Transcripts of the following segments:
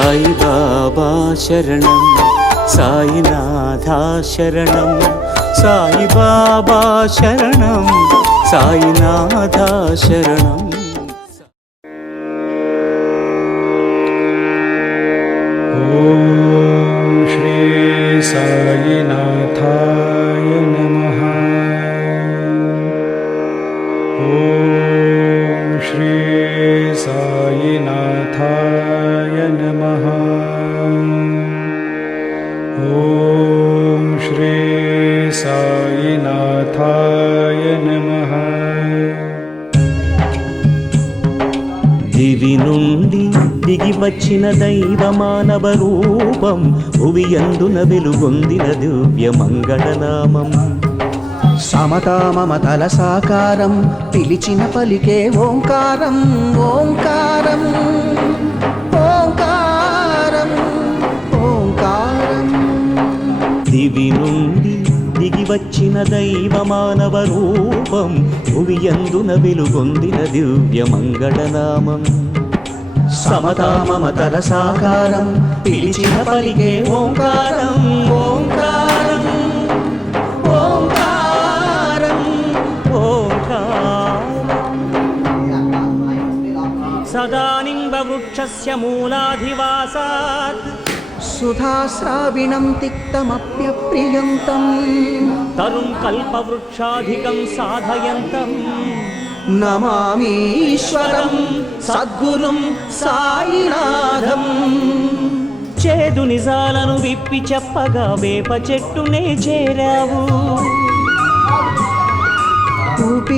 సాయి బాబా శరణం, సాయినాథా శరణం, సాయి బాబా శరణం, సాయినాథా శరణం. ఓం శ్రీ సాయినాథాయ నమః. ఓం శ్రీ సాయినాథాయ నమః. ఓం శ్రీ సాయినాథాయ నమః. దివి నుండి దిగి వచ్చిన దైవ మానవ రూపం, భువియందున వెలుగొందిన దివ్య మంగళనామం. సమతా మమతల సాకారం, పిలిచిన పలికే ఓంకారం, ఓంకారం, ఓంకారం, ఓంకారం. దివి నుండి దిగి వచ్చిన దైవ మానవ రూపం, భువియందున వెలుగొందిన దివ్య మంగళనామం. సమతా మమతల సాకారం, పిలిచిన పలికే ఓంకారం, ఓంకారం, ఓంకారం, ఓంకారం. సదానింబవృక్షస్య మూలాధివాసాత్ సుధాశ్రావిణం తిక్తమప్యప్రియంతం, తరుం కల్పవృక్షాధికం సాధయంతం. నమామీశ్వరం సద్గురుం సాయినాథం. చేదు నిజాలను విప్పి చెప్పగా వేప చెట్టునే చేరావు. ఊపి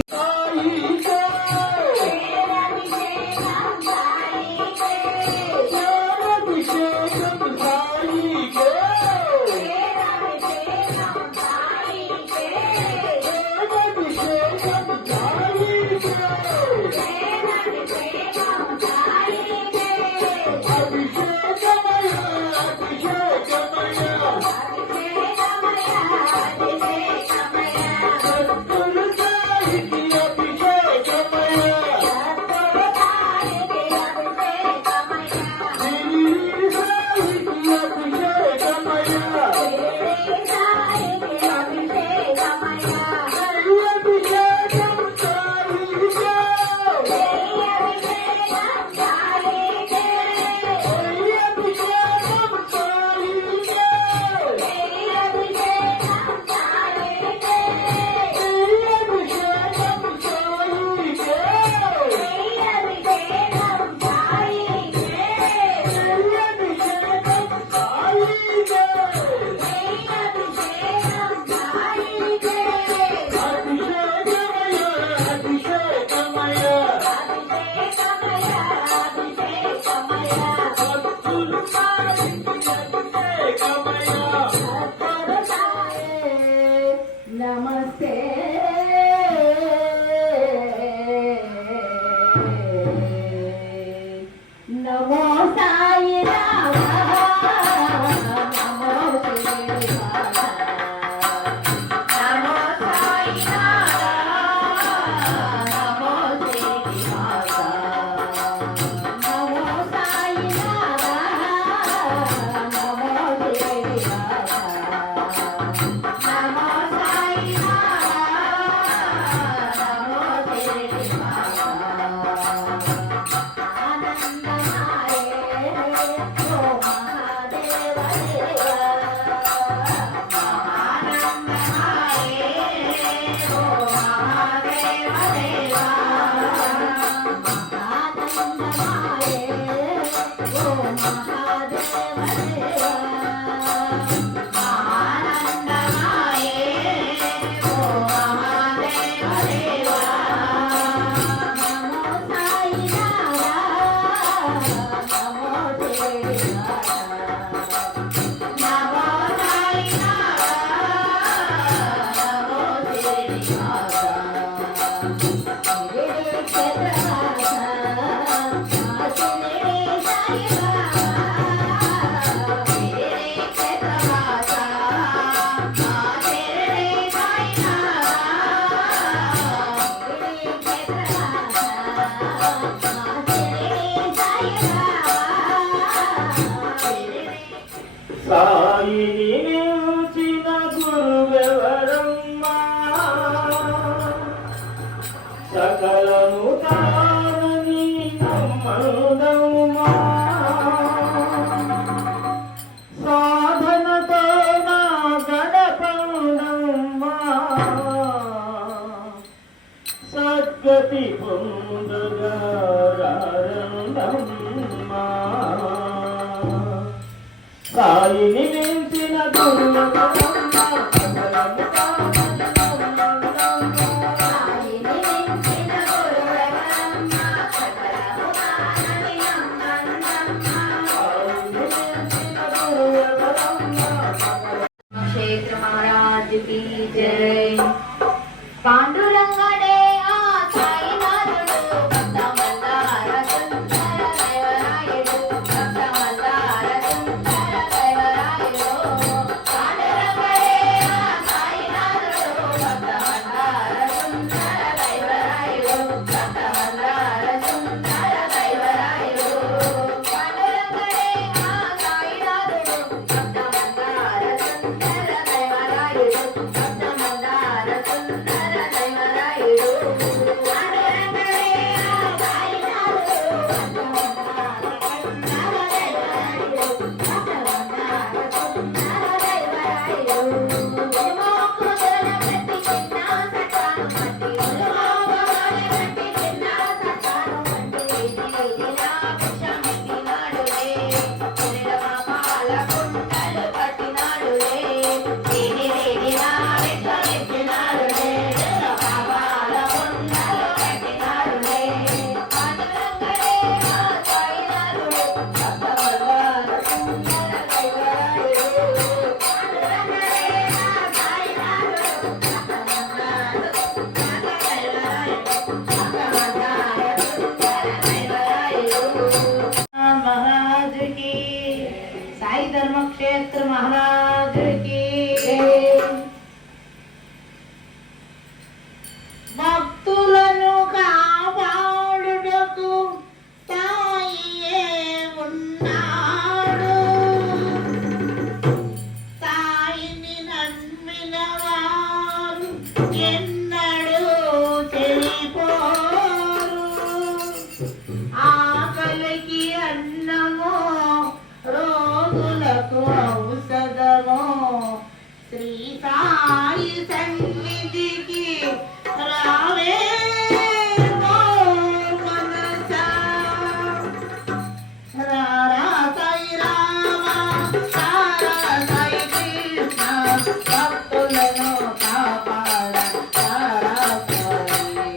సాయిని మించిన గురువెవరమ్మ సకలము क्षेत्र महाराज की जय। पांडुरंगने आ साईनाथुडु भक्तमल्लार सुंदर देवरायुडु भक्तमल्लार सुंदर देवरायुडु पांडुरंगने आ साईनाथुडु भक्तमल्लार सुंदर देवरायुडु भक्तमल्लार सुंदर देवरायुडु पांडुरंगने आ साईनाथुडु भक्तमल्लार सुंदर देवरायुडु भक्तमल्लार सुंदर देवरायुडु पांडुरंगने आ साईनाथुडु महाराज की साई धर्म क्षेत्र महाराज की భక్తులను కాపాడుటకు సాయియే ఉన్నాడు. సాయిని నమ్మిన వారు ఎన్నడూ చెడిపోరు. ఆకలికి అన్నము రోగులకు ఔషధము. శ్రీ సాయి సన్నిధికి రావే ఓ మనసా. రారా సాయి రామ రారా సాయి కృష్ణ భక్తులను కాపాడ రారా సాయి.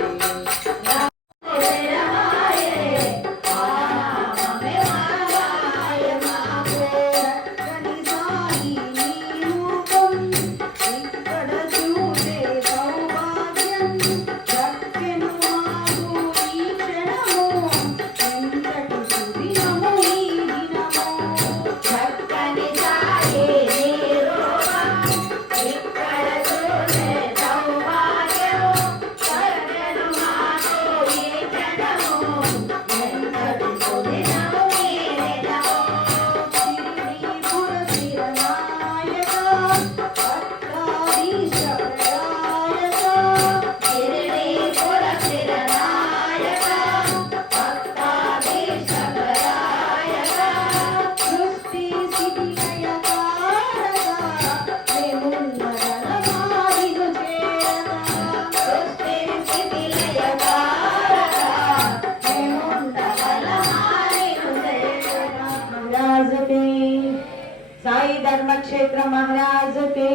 साई धर्म क्षेत्र महाराज के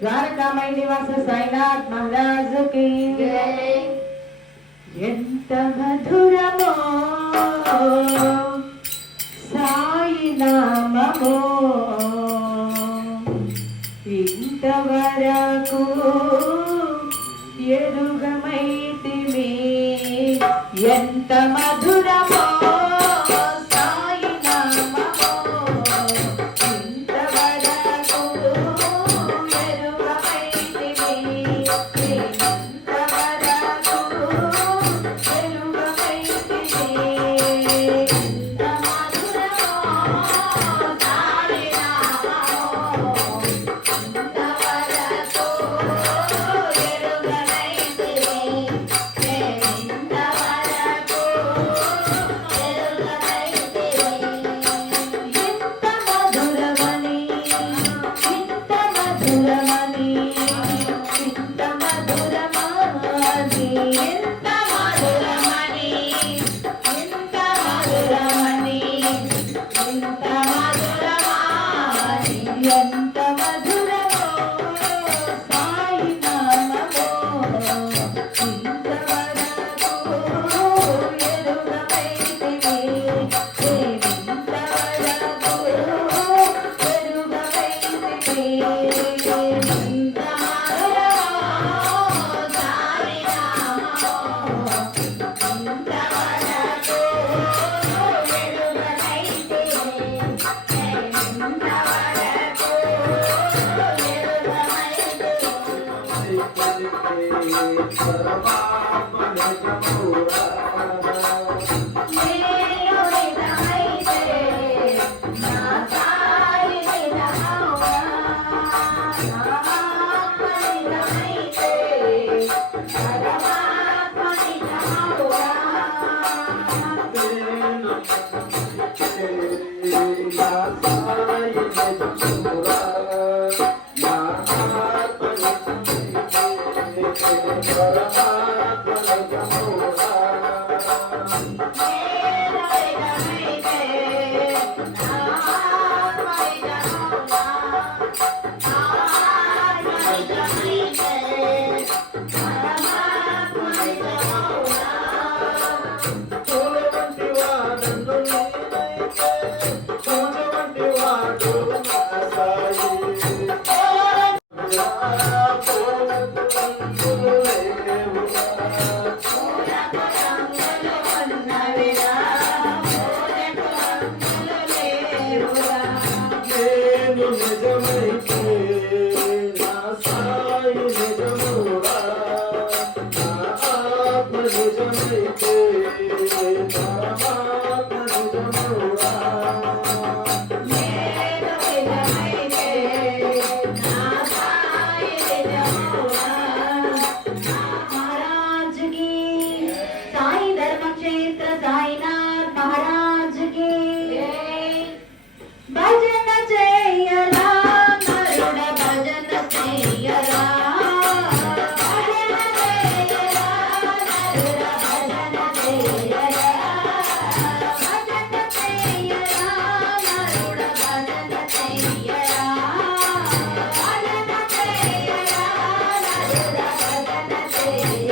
द्वारका मई निवास साईनाथ महाराज के ఎంత మధురమో సాయి నామమో ఇంతవరకు ఎరుగమైతిమి ఎంత మధురమో సాయి నామమో ఇంతవరకు ఎరుగమైతిమి ఇంతవరకు ఎరుగమైతిమి నన్ను నీవైతే పూజవంటి వాడు నా సాయి పూజంతులందులు లేవురా నేను నిజమైతే నా సాయి నిజమురా నా ఆత్మ నిజమైతే పరమాత్మ నిజమురా महाराज की साई धर्म क्षेत्र साईनाथ महाराज की भजन जयरा नरुड भजन जयरा भजन जयरा नरुड भजन जयरा भजन जयरा नरुड भजन जयरा भजन जयरा नरुड भजन जयरा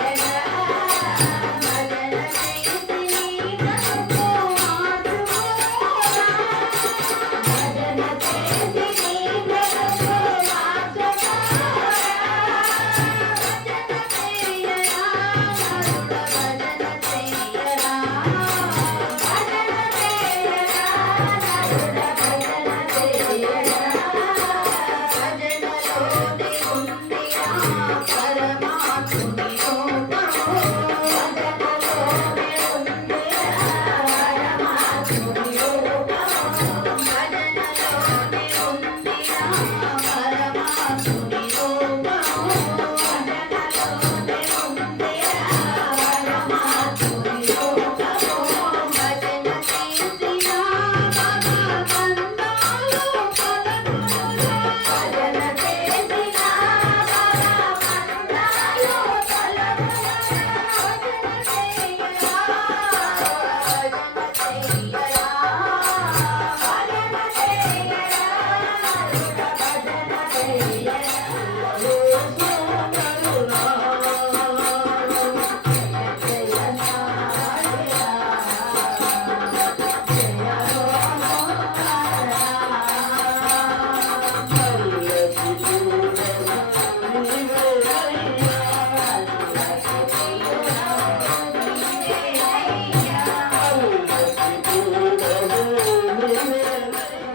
भजन जयसी नमो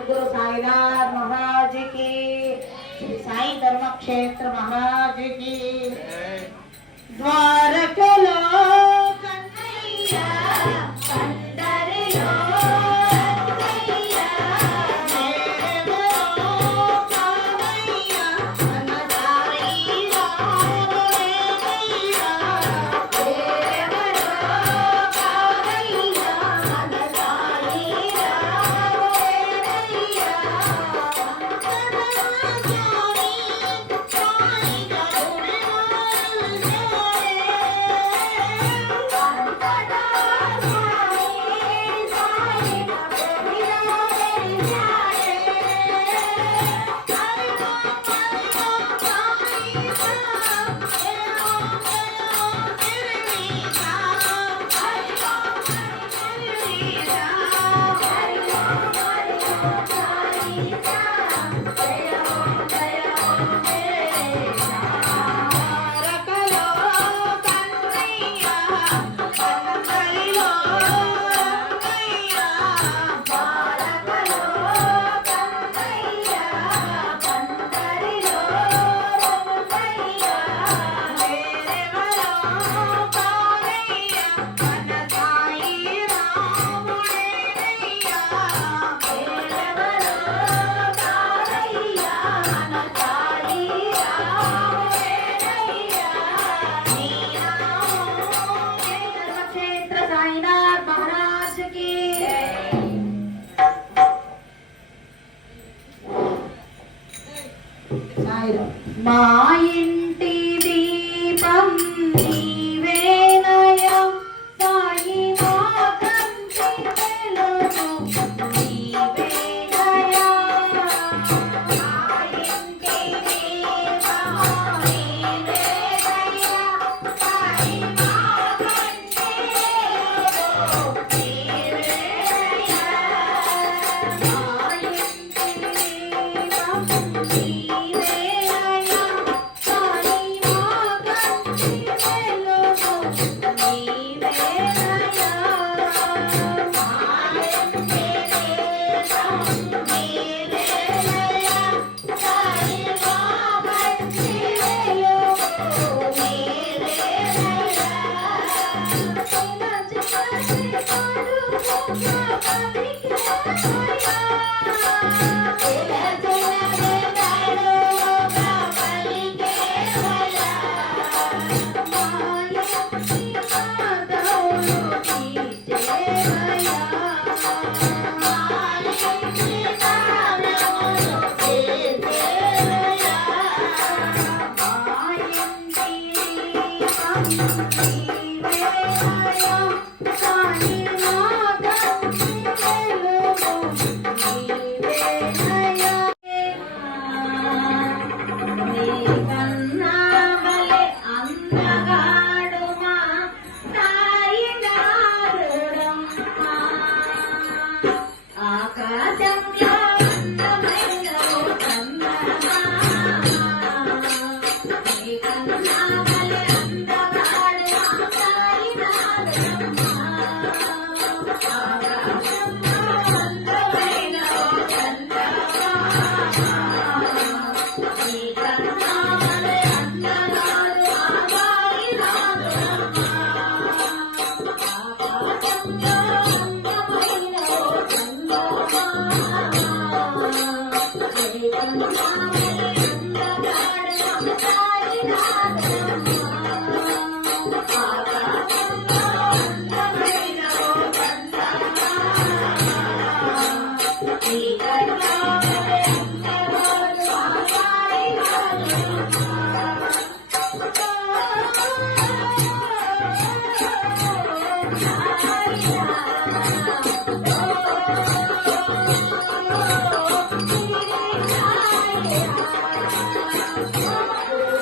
गुरु साईनाथ महाराज की साई धर्म क्षेत्र महाराज की द्वारकलो कन्हैया पंडरिलो कन्हैया देवलो कामैया अनदाई रामैया देवलो कामैया अनदाई మా ఇంటి దీపం నీవేనయ సాయి మా కంటి వెలుగు నీవేనయ మా ఇంటి దీపం నీవేనయ సాయి మా కంటి వెలుగు నీవేనయ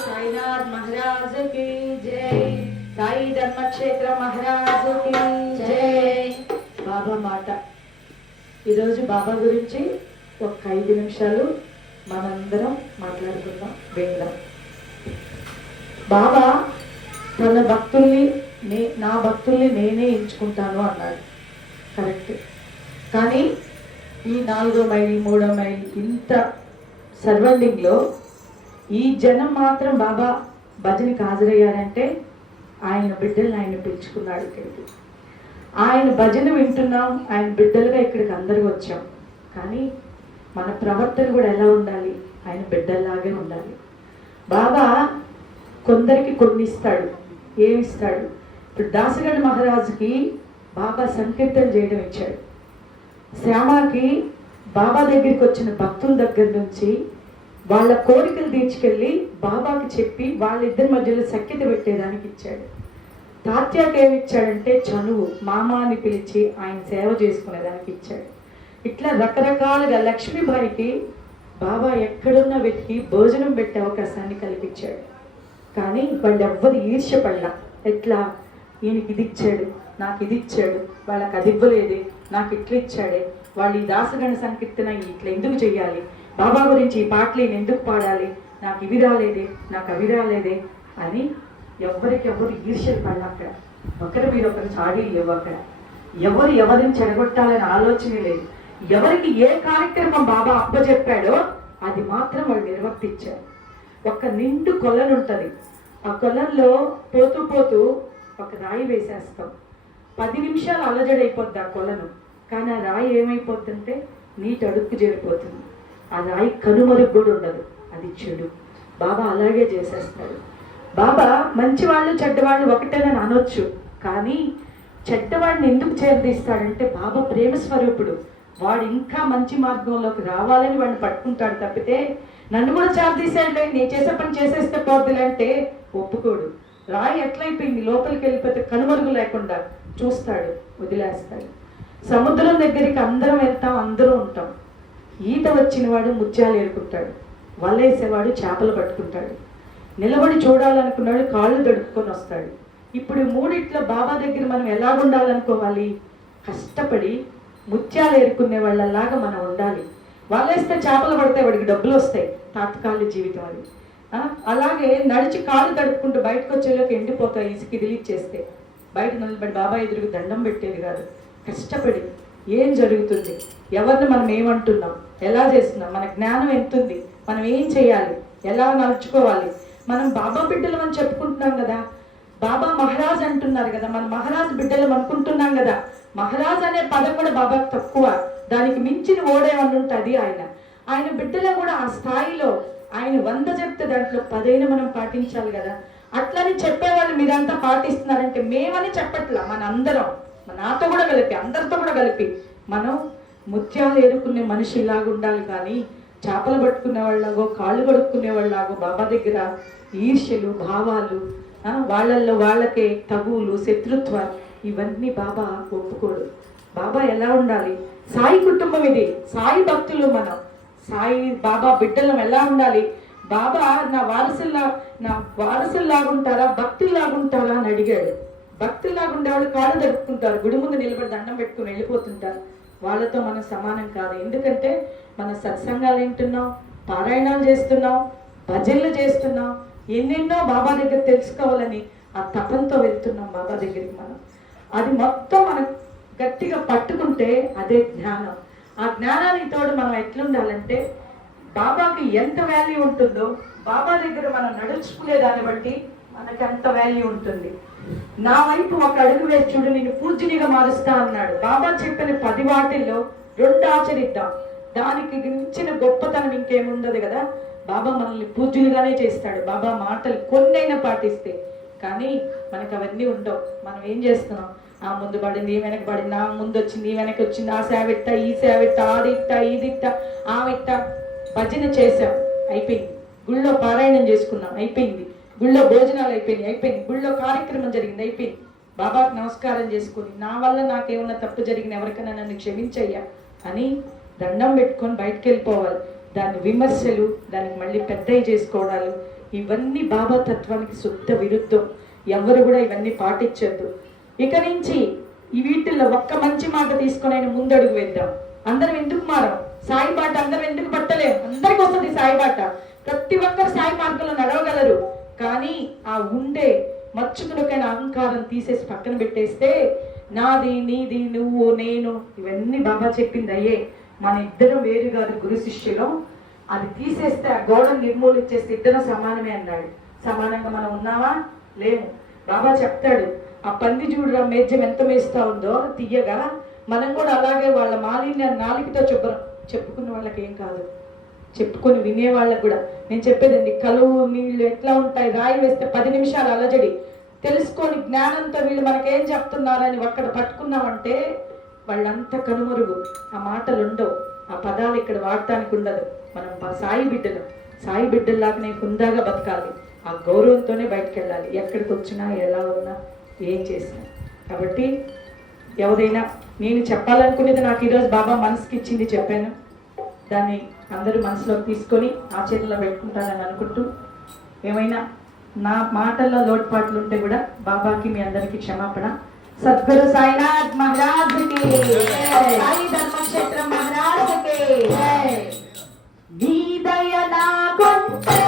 సాయినాథ్ మహారాజ్ కి జై. సాయి ధర్మక్షేత్ర మహారాజ్ కి జై. బాబా మాట. ఈరోజు బాబా గురించి ఒక 5 నిమిషాలు మనందరం మాట్లాడుకుందాం, విందాం. బాబా తన భక్తుల్ని నా భక్తుల్ని నేనే ఎంచుకుంటాను అన్నాడు. కరెక్ట్. కానీ ఈ 4వ మైల్ 3వ మైల్ ఇంత సర్వెండింగ్లో ఈ జనం మాత్రం బాబా భజనకి హాజరయ్యారంటే ఆయన బిడ్డల్ని ఆయన పిలుచుకున్నాడు ఇక్కడికి. ఆయన భజన వింటున్నాం, ఆయన బిడ్డలుగా ఇక్కడికి అందరూ వచ్చాం. కానీ మన ప్రవర్తన కూడా ఎలా ఉండాలి? ఆయన బిడ్డల్లాగే ఉండాలి. బాబా కొందరికి కొన్ని ఇస్తాడు. ఏమిస్తాడు? ఇప్పుడు దాసగణ మహారాజుకి బాబా సంకీర్తన చేయడం ఇచ్చాడు. శ్యామకి బాబా దగ్గరికి వచ్చిన భక్తుల దగ్గర నుంచి వాళ్ళ కోరికలు తీర్చుకెళ్ళి బాబాకి చెప్పి వాళ్ళిద్దరి మధ్యలో సఖ్యత పెట్టేదానికి ఇచ్చాడు. తాత్యాకి ఏమి ఇచ్చాడంటే చనువు, మామాని పిలిచి ఆయన సేవ చేసుకునేదానికి ఇచ్చాడు. ఇట్లా రకరకాలుగా లక్ష్మీబాయికి బాబా ఎక్కడున్నా వెతికి భోజనం పెట్టే అవకాశాన్ని కల్పించాడు. కానీ వాళ్ళు ఎవ్వరు ఈర్ష్యపడలా. ఎట్లా? ఈయనకి ఇది ఇచ్చాడు, నాకు ఇది ఇచ్చాడు, వాళ్ళకి అది ఇవ్వలేదే, నాకు ఇట్లా ఇచ్చాడే, వాళ్ళు ఈ దాసగణ సంకీర్తన ఇట్లా ఎందుకు చెయ్యాలి, బాబా గురించి ఈ పాటలు ఈయన ఎందుకు పాడాలి, నాకు ఇవి రాలేదే, నాకు అవి రాలేదే అని ఎవరు ఈర్ష్యలు పడలా. అక్కడ ఒకరి మీద ఒకరు చాడీలు లేవు. అక్కడ ఎవరిని చెడగొట్టాలని ఆలోచన లేదు. ఎవరికి ఏ కార్యక్రమం బాబా అప్పచెప్పాడో అది మాత్రం వాళ్ళు నిర్వర్తించారు. ఒక నిండు కొలను ఉంటుంది. ఆ కొలంలో పోతూ పోతూ ఒక రాయి వేసేస్తాం. 10 నిమిషాలు అలజడైపోద్ది ఆ కొలను. కానీ ఆ రాయి ఏమైపోతుందంటే నీటి అడుక్కు చేరిపోతుంది. ఆ రాయి కనుమరుగు కూడా ఉండదు. అది చెడు. బాబా అలాగే చేసేస్తాడు. బాబా మంచివాళ్ళు చెడ్డవాళ్ళు ఒకటేనని అనొచ్చు. కానీ చెడ్డవాడిని ఎందుకు చేరదీస్తాడంటే బాబా ప్రేమ స్వరూపుడు. వాడు ఇంకా మంచి మార్గంలోకి రావాలని వాడిని పట్టుకుంటాడు తప్పితే నన్ను కూడా చేరదీశాడులే, నేను చేసే పని చేసేస్తే పోద్దులే అంటే ఒప్పుకోడు. రాయి ఎట్లయిపోయింది, లోపలికి వెళ్ళిపోతే కనుమరుగు లేకుండా చూస్తాడు, వదిలేస్తాడు. సముద్రం దగ్గరికి అందరం వెళ్తాం, అందరూ ఉంటాం. ఈత వచ్చిన వాడు ముత్యాలు ఏరుకుంటాడు, వలేసేవాడు చేపలు పట్టుకుంటాడు, నిలబడి చూడాలనుకున్నాడు కాళ్ళు దడుపుకొని వస్తాడు. ఇప్పుడు మూడిట్లో బాబా దగ్గర మనం ఎలా ఉండాలనుకోవాలి? కష్టపడి ముత్యాలు ఏరుకునే వాళ్ళలాగా మనం ఉండాలి. వాళ్ళేస్తే చేపలు పడతాయి, వాడికి డబ్బులు వస్తాయి, తాత్కాలిక జీవితం అది. అలాగే నడిచి కాళ్ళు తడుపుకుంటూ బయటకు వచ్చేలోకి ఎండిపోతాయి, ఇసుక ఇదిలిచ్చేస్తే. బయట నిలబడి బాబా ఎదురుకు దండం పెట్టేది కాదు. కష్టపడి ఏం జరుగుతుంది, ఎవరిని మనం ఏమంటున్నాం, ఎలా చేస్తున్నాం, మన జ్ఞానం ఎంతుంది, మనం ఏం చేయాలి, ఎలా నడుచుకోవాలి. మనం బాబా బిడ్డలు అని చెప్పుకుంటున్నాం కదా, బాబా మహారాజ్ అంటున్నారు కదా, మన మహారాజ్ బిడ్డలు అనుకుంటున్నాం కదా. మహారాజ్ అనే పదం కూడా బాబాకి తక్కువ, దానికి మించిన ఓడేమని ఉంటుంది ఆయన బిడ్డలో కూడా ఆ స్థాయిలో ఆయన 100 చెప్తే దాంట్లో 10 మనం పాటించాలి కదా. అట్లని చెప్పేవాళ్ళు మీరంతా పాటిస్తున్నారంటే మేమని చెప్పట్లా, మన అందరం, నాతో కూడా కలిపి అందరితో కూడా కలిపి మనం ముత్యాలు ఏరుకునే మనిషిలాగా ఉండాలి. కానీ చేపలు పట్టుకునే వాళ్ళలాగో కాళ్ళు కడుక్కునే వాళ్ళలాగో బాబా దగ్గర ఈర్ష్యలు భావాలు, వాళ్ళల్లో వాళ్ళకే తగువులు శత్రుత్వాలు ఇవన్నీ బాబా ఒప్పుకోడు. బాబా ఎలా ఉండాలి, సాయి కుటుంబం ఇది, సాయి భక్తులు మనం, సాయి బాబా బిడ్డలం ఎలా ఉండాలి. బాబా నా వారసుల్లాగుంటారా భక్తుల్లాగుంటారా అని అడిగాడు. భక్తుల్లాగా ఉండేవాళ్ళు కాళ్ళు జరుపుకుంటారు, గుడి ముందు నిలబడి దండం పెట్టుకుని వెళ్ళిపోతుంటారు. వాళ్ళతో మనం సమానం కాదు. ఎందుకంటే మన సత్సంగాలు వింటున్నాం, పారాయణాలు చేస్తున్నాం, భజనలు చేస్తున్నాం, ఎన్నెన్నో బాబా దగ్గర తెలుసుకోవాలని ఆ తపంతో వెళ్తున్నాం బాబా దగ్గరికి. మనం అది మొత్తం మనం గట్టిగా పట్టుకుంటే అదే జ్ఞానం. ఆ జ్ఞానానికి తోడు మనం ఎట్లుండాలంటే బాబాకి ఎంత వాల్యూ ఉంటుందో బాబా దగ్గర మనం నడుచుకునే దాన్ని బట్టి మనకి అంత వాల్యూ ఉంటుంది. నా వైపు ఒక అడుగు వేసి చూడు, నేను పూజ్యునిగా మారుస్తా అన్నాడు. బాబా చెప్పిన 10 వాటిల్లో 2 ఆచరిద్దాం, దానికి మించిన గొప్పతనం ఇంకేముండదు కదా. బాబా మనల్ని పూజ్యులుగానే చేస్తాడు, బాబా మాటలు కొన్నైనా పాటిస్తే. కానీ మనకు అవన్నీ ఉండవు. మనం ఏం చేస్తున్నాం, ఆ ముందు పడింది ఈ వెనక పడింది, ఆ ముందు వచ్చింది ఈ వెనక వచ్చింది, ఆ సేవిట్ట ఈ సేవిట్ట, ఆదిట్ట ఈదిట్ట ఆవిట్ట. భజన చేసాం అయిపోయింది, గుళ్ళో పారాయణం చేసుకున్నాం అయిపోయింది, గుళ్ళో భోజనాలు అయిపోయింది, గుళ్ళో కార్యక్రమం జరిగింది అయిపోయింది. బాబాకి నమస్కారం చేసుకుని నా వల్ల నాకేమన్నా తప్పు జరిగిన ఎవరికైనా నన్ను క్షమించయ్యా అని దండం పెట్టుకొని బయటకు వెళ్ళిపోవాలి. దాని విమర్శలు, దానికి మళ్ళీ పెద్దవి చేసుకోవడాలు ఇవన్నీ బాబా తత్వానికి శుద్ధ విరుద్ధం. ఎవరు కూడా ఇవన్నీ పాటించద్దు. ఇక నుంచి ఈ వీటిల్లో ఒక్క మంచి మాట తీసుకొని ఆయన ముందడుగు వేద్దాం. అందరం ఎందుకు మారం, సాయి బాట అందరం ఎందుకు పట్టలేము, అందరికి వస్తుంది సాయి బాట, ప్రతి ఒక్కరు సాయి మార్గంలో నడవగలరు. కానీ ఆ ఉండే మచ్చుకునకైన అహంకారం తీసేసి పక్కన పెట్టేస్తే నాది నీది నువ్వు నేను ఇవన్నీ బాబా చెప్పింది అయ్యే. మన ఇద్దరం వేరు కాదు గురు శిష్యులం, అది తీసేస్తే ఆ గోడను నిర్మూలించేస్తే ఇద్దరం సమానమే అన్నాడు. సమానంగా మనం ఉన్నావా, లేము. బాబా చెప్తాడు, ఆ పంది చూడరా మేజ్యం ఎంత మేస్తా ఉందో తీయగా, మనం కూడా అలాగే వాళ్ళ మాలిన్యాన్ని నాలుగుతో చెప్పుకున్న వాళ్ళకి ఏం కాదు, చెప్పుకొని వినే వాళ్ళకు కూడా నేను చెప్పేదండి. కలువు నీళ్ళు ఎట్లా ఉంటాయి, రాయి వేస్తే 10 నిమిషాలు అలజడి, తెలుసుకొని జ్ఞానంతో వీళ్ళు మనకేం చెప్తున్నారని ఒక్కడ పట్టుకున్నామంటే వాళ్ళంతా కనుమరుగు. ఆ మాటలు ఉండవు, ఆ పదాలు ఇక్కడ వాడటానికి ఉండదు. మనం సాయి బిడ్డలు, సాయి బిడ్డల్లాగానే హుందాగా బతకాలి, ఆ గౌరవంతోనే బయటకు వెళ్ళాలి, ఎక్కడికి వచ్చినా ఎలా ఉన్నా ఏం చేసినా. కాబట్టి ఎవరైనా నేను చెప్పాలనుకునేది నాకు ఈరోజు బాబా మనసుకి ఇచ్చింది చెప్పాను, దాన్ని అందరూ మనసులోకి తీసుకొని ఆచరణలో పెట్టుకుంటానని అనుకుంటూ, ఏమైనా నా మాటల్లో లోటుపాట్లు ఉంటే కూడా బాబాకి మీ అందరికీ క్షమాపణ. సద్గురు సాయినాథ్ మహారాజ్ కి, సాయి ధర్మక్షేత్ర మహారాజ్ కి. నీ దయ నాకుంటే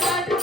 Bye.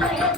Thank you.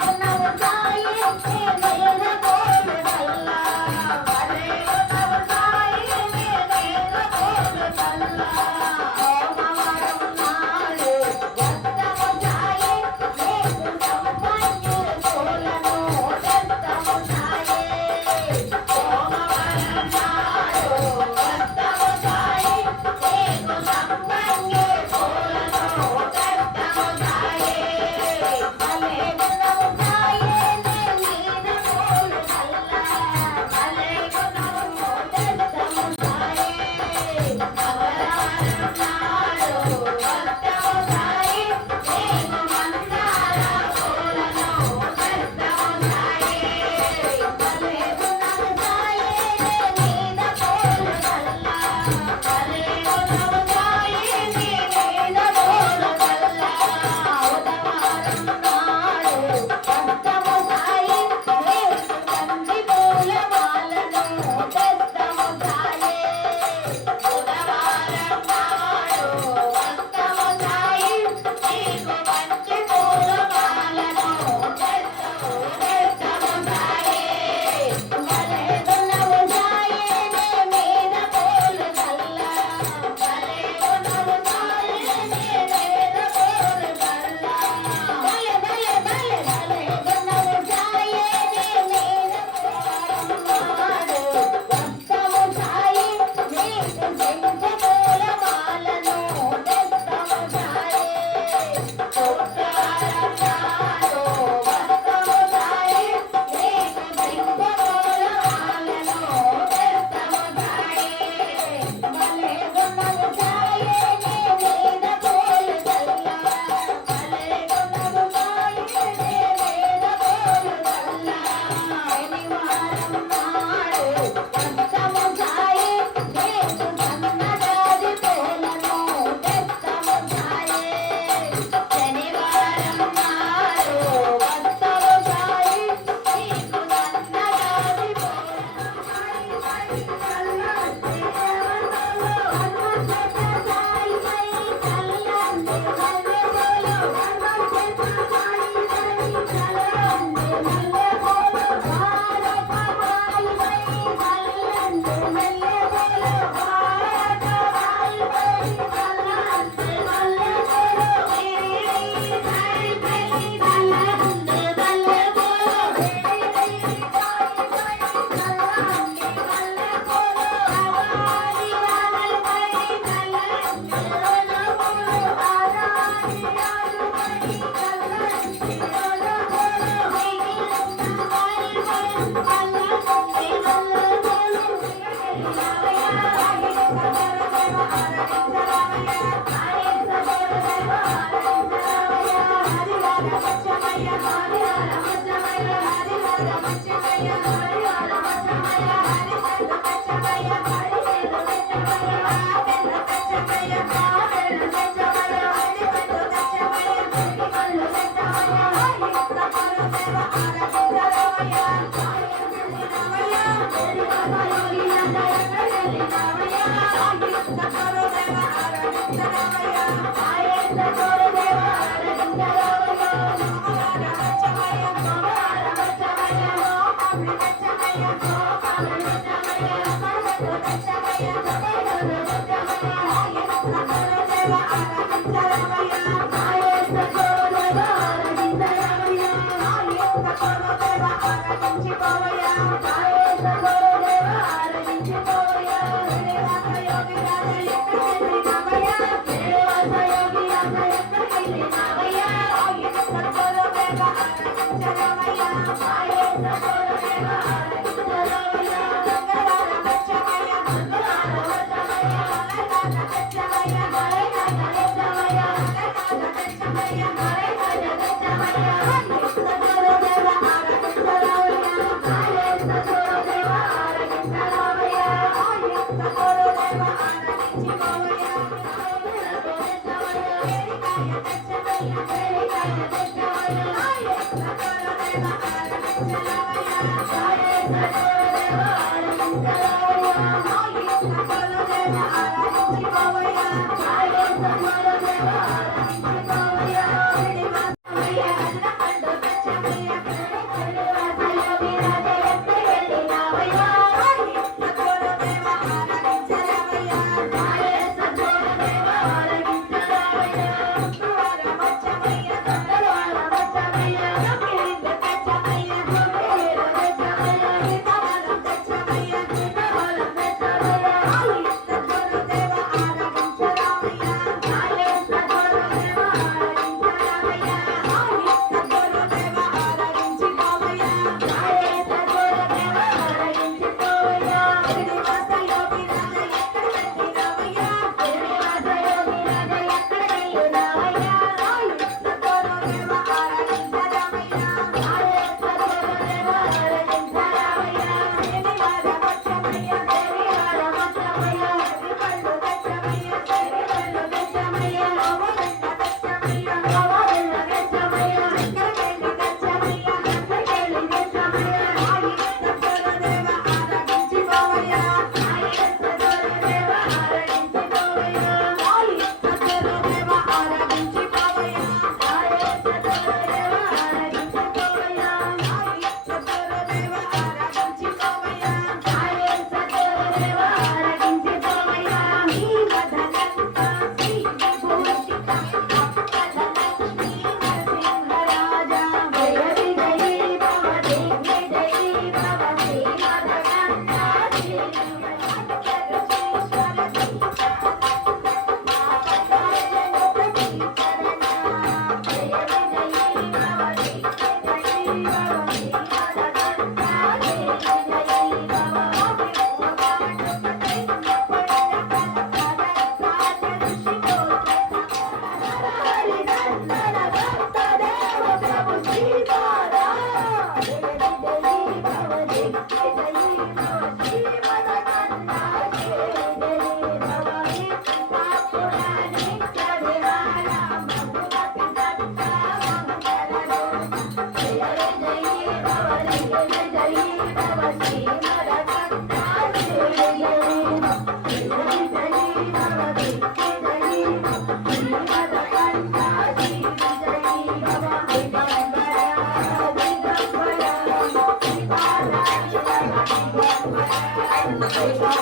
Hey,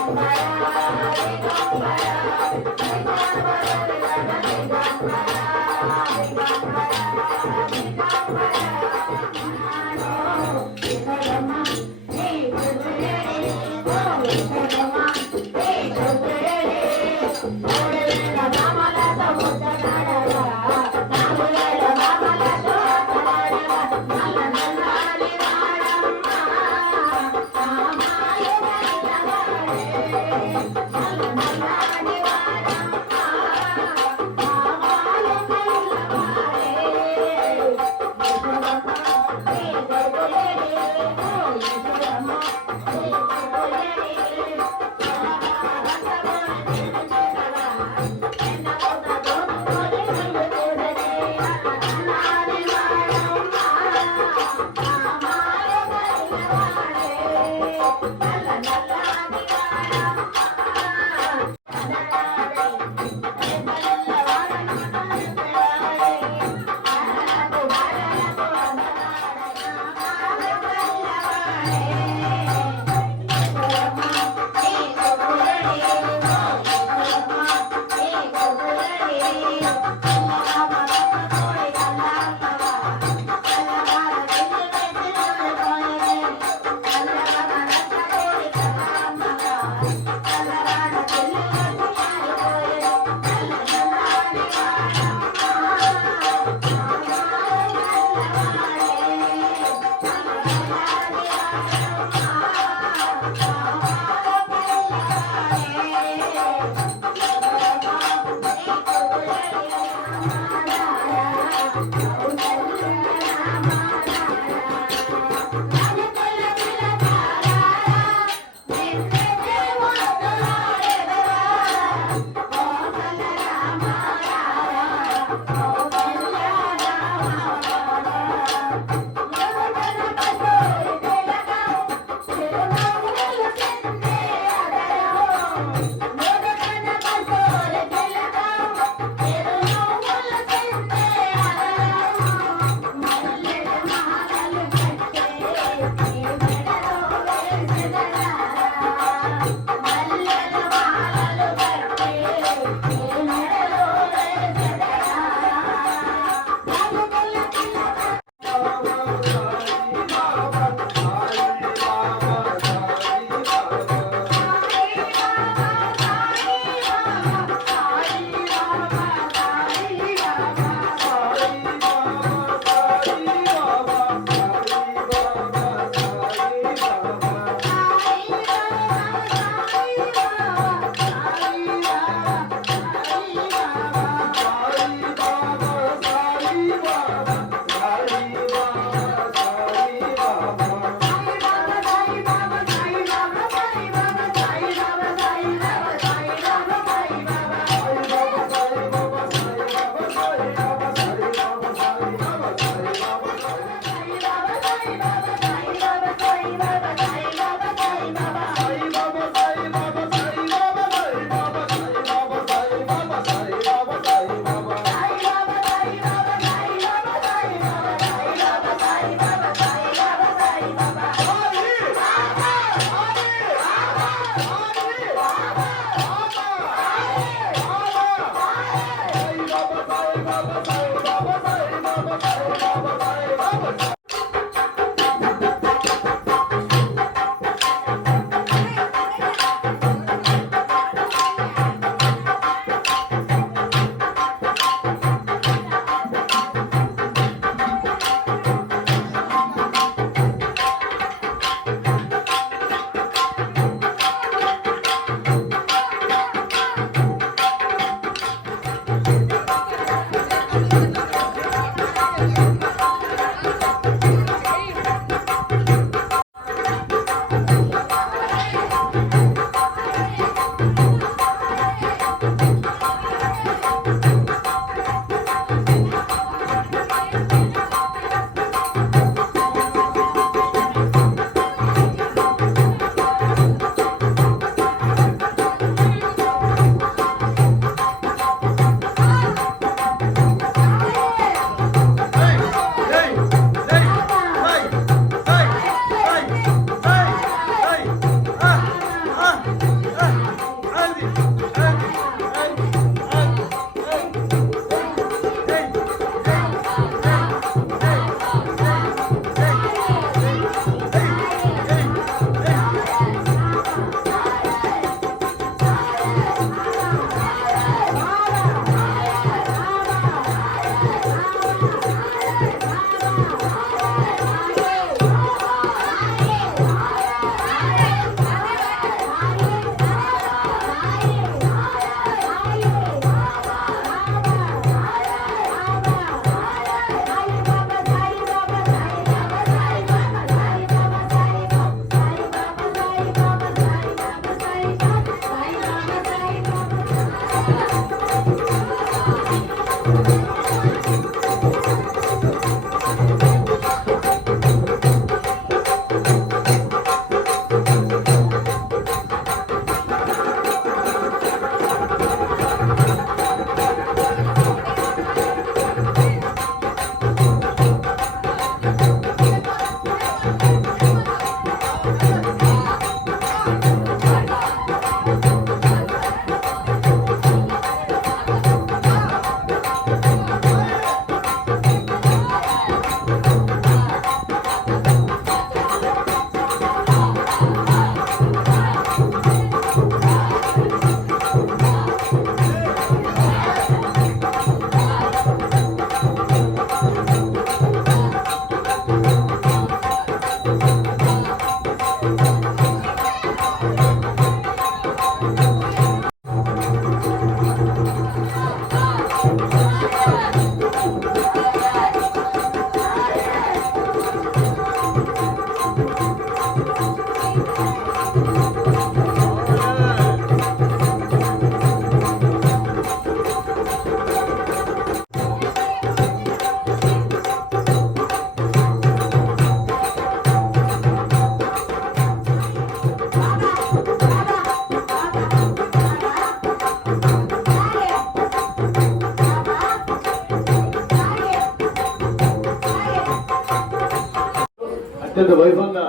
అత్యంత వైభవంగా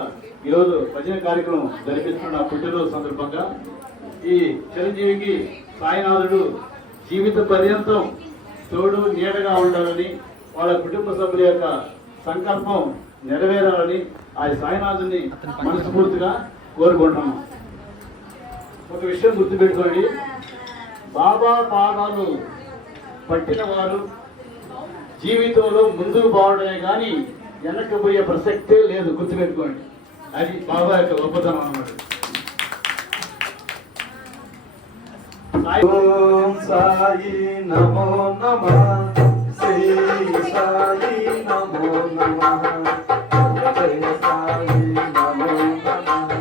ఈరోజు భజన కార్యక్రమం జరిపిస్తున్న పుట్టినరోజు సందర్భంగా ఈ చిరంజీవికి సాయినాథుడు జీవిత పర్యంతం తోడు నీడగా ఉండాలని వాళ్ళ కుటుంబ సభ్యుల యొక్క సంకల్పం నెరవేరాలని ఆ సాయినాథుని మనస్ఫూర్తిగా కోరుకుంటున్నాం. ఒక విషయం గుర్తుపెట్టుకోండి, బాబా పాదాలు పట్టిన వారు జీవితంలో ముందుకు పోవడమే కానీ వెనక్కి పోయే ప్రసక్తే లేదు. గుర్తుపెట్టుకోండి, అది బాబా యొక్క గొప్పతనం అన్నమాట. ఓం సాయి నమో నమః, శ్రీ సాయి నమో నమః, జయ సాయి నమో నమః,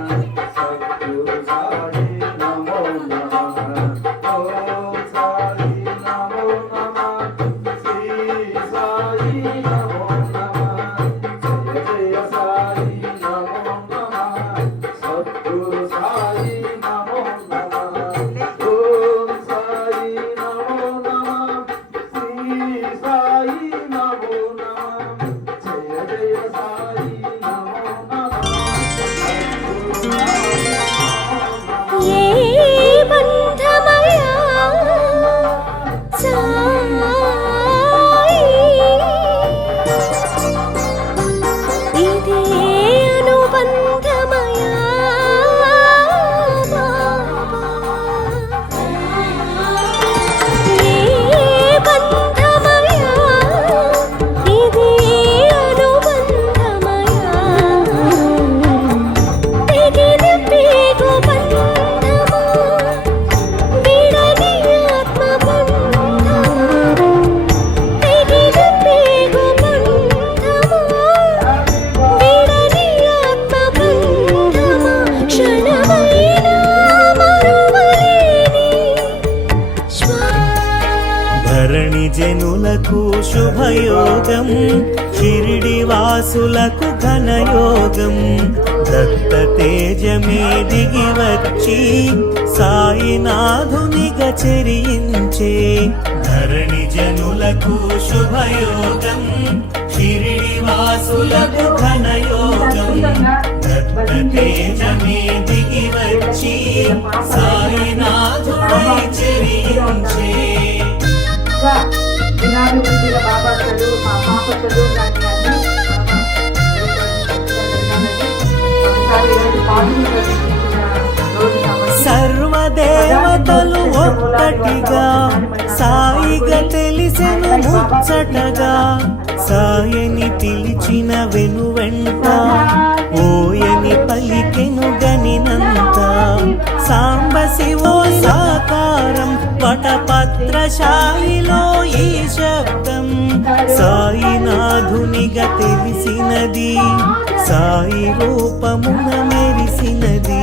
సద్గురు సాయి నమో నమః. ఓం సాయి నమో నమః, శ్రీ సాయి నమో నమః, జయ జయ సాయి నమో నమః, సద్గురు సాయి నమో నమః. ఓం సాయి నమో నమః, శ్రీ సాయి నమో నమః, జయ జయ సాయి నమో నమః, సద్గురు సాయి నమో నమః. ఏ బంధమయా సాయి, ఇదే అనుబంధమయా బాబా. ఏ బంధమయా, ఇదే అనుబంధమయా, తెగిన పేగు బంధమా, విడని ఆత్మ బంధమా, తెగిన పేగు బంధమా, విడని ఆత్మ బంధమా, క్షణమైన మరువలేని ధరణి జనులకు శుభయోగం, షిరిడి వాసులకు ఘనయోగం. దత్త తేజమే దిగి వచ్చి సాయినాథునిగా చెరించే. ధరణి జనులకు శుభయోగం, షిరిడి వాసులకు ఘనయోగం. దత్త తేజమే దిగి వచ్చి సాయినాథునిగా చెరించే. దినాలు ముందుగా బాబా చదువు మా పాప చదువు కానీ అన్ని ఒకసారి పాటలు రోజు సర్వదేవతలు ఒక్కటిగా సాయిగా తెలిసెను ముచ్చటగా. సాయని పిలిచిన వెనువెంట ఓయని పలికెను గనినంత. సాంబ శివో సాకారం వటపత్రశాయిలో ఈ శబ్దం. సాయినాథునిగా తెలిసినది, సాయి రూపమున మెరిసినది.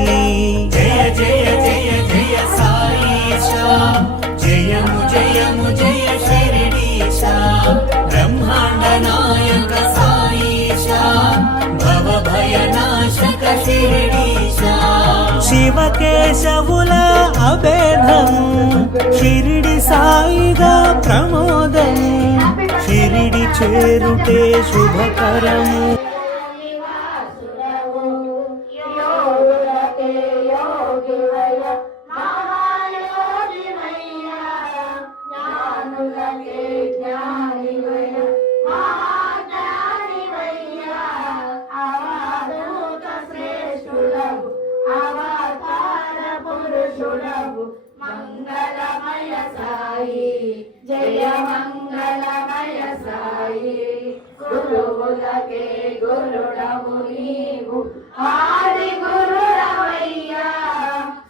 జయ జయ జయ జయ సాయిషా, జయము జయము జయ షిరిడీశా. బ్రహ్మాండ నాయక సాయిషా, భవ భయనాశక షిరిడీశా. శివకేశవుల అభేదం, షిరిడి సాయిగా ప్రమోదం. షిరిడి చేరుటే శుభకరము. మంగళమయ సాయి, జయ మంగళమయ సాయి. గురువులకే గురుడవు నీవు, ఆది గురుడవయ్యా.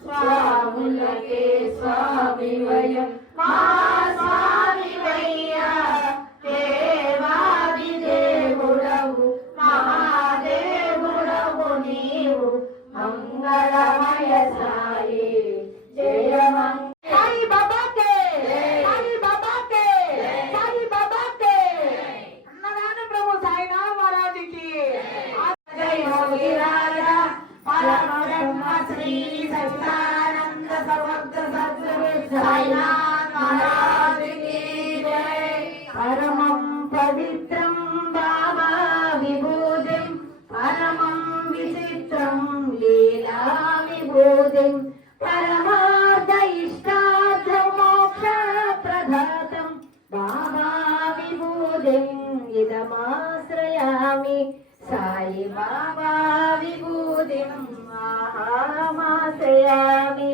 స్వాములకే స్వామివయ, మా స్వామివయ్యా. దేవాది దేవుడవు, మహాదేవుడవు నీవు. మంగళమయ సాయి, జయ మంగళ. సాయి బాబా కే, సాయి బాబా కే, సాయి బాబా కే. అన్నదాన ప్రభు సాయినాథ్ మహారాజ్ కి జయ యోగి రాజా పరమ బ్రహ్మ శ్రీ సచ్చిదానంద సమగ్ర సద్గురు సాయినాథ్ మహారాజ్ కి జయ. పరమం పవిత్రం బాబా విభూతిం, పరమ విభూతిం పరమార్థ ఇష్టార్థ మోక్ష ప్రదాతం బాబా విభూతిం ఇదమాశ్రయామి సాయి బాబా విభూతిం అహమాశ్రయామి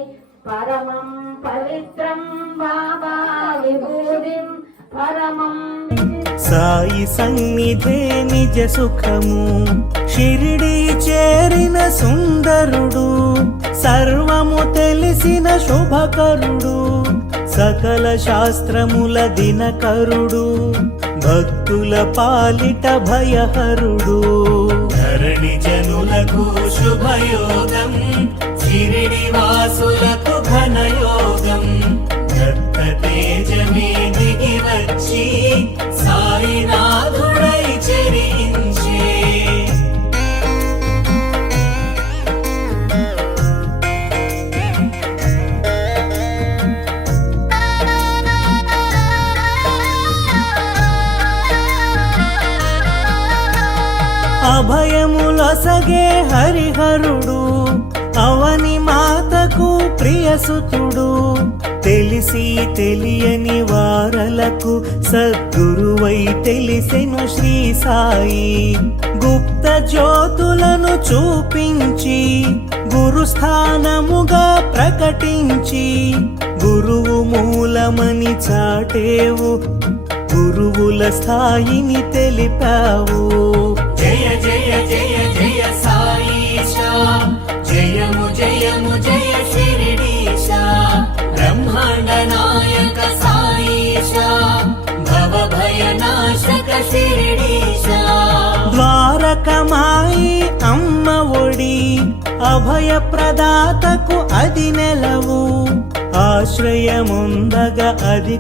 పరమం పవిత్రం బాబా విభూతిం పరమం సాయి సన్నిధే నిజ సుఖము షిరిడి చేరిన సుందరుడు సర్వము తెలిసిన శుభకరుడు సకల శాస్త్రముల దినకరుడు భక్తుల పాలిట భయహరుడు ధరణి జనులకు శుభయోగం షిరిడి వాసులకు ఘనయోగం దత్త తేజమే దిగి వచ్చి సాయినాథుడై చెరించే అభయములసగే హరిహరుడు అవని మాతకు ప్రియసుతుడు తెలిసి తెలియని వారలకు సద్గురువై తెలిసెను శ్రీ సాయి గుప్త జ్యోతులను చూపించి గురుస్థానముగా ప్రకటించి గురువు మూలమని చాటేవు గురువుల స్థాయిని తెలిపావు జయ జయ జయ జయ సాయిషా జయము జయము జయ షిరిడీశా బ్రహ్మాండ నాయక సాయిషా భవ భయనాశక షిరిడీశా ద్వారకమాయి అమ్మ ఒడి అభయ ప్రదాతకు అది నెలవు ఆశ్రయముందగ అది